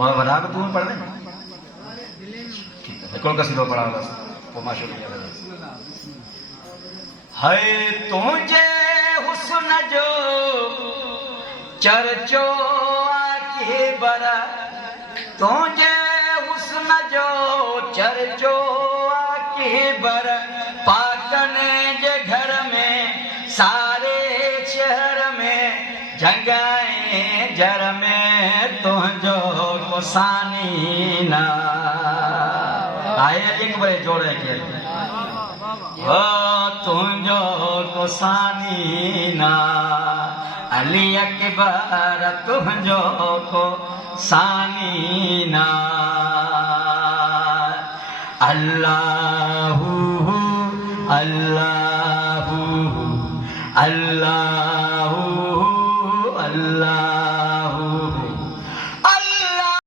बराबर तुम्हें पढ़ लेना हिकिड़ो कसीदो पढ़ा बस पोइ मां शुरू कयां है तुझे हुस्न जो चर्चो आके बरा तुझे हुस्न जो चर्चो आके बरा पाकने जे घर में सारे शहर में जगाए जर में तुझो कुसानी ना आए एक बार जोड़े के हो तुझो कुसानी ना अली अकबर तुझो कुसानी ना अल्लाह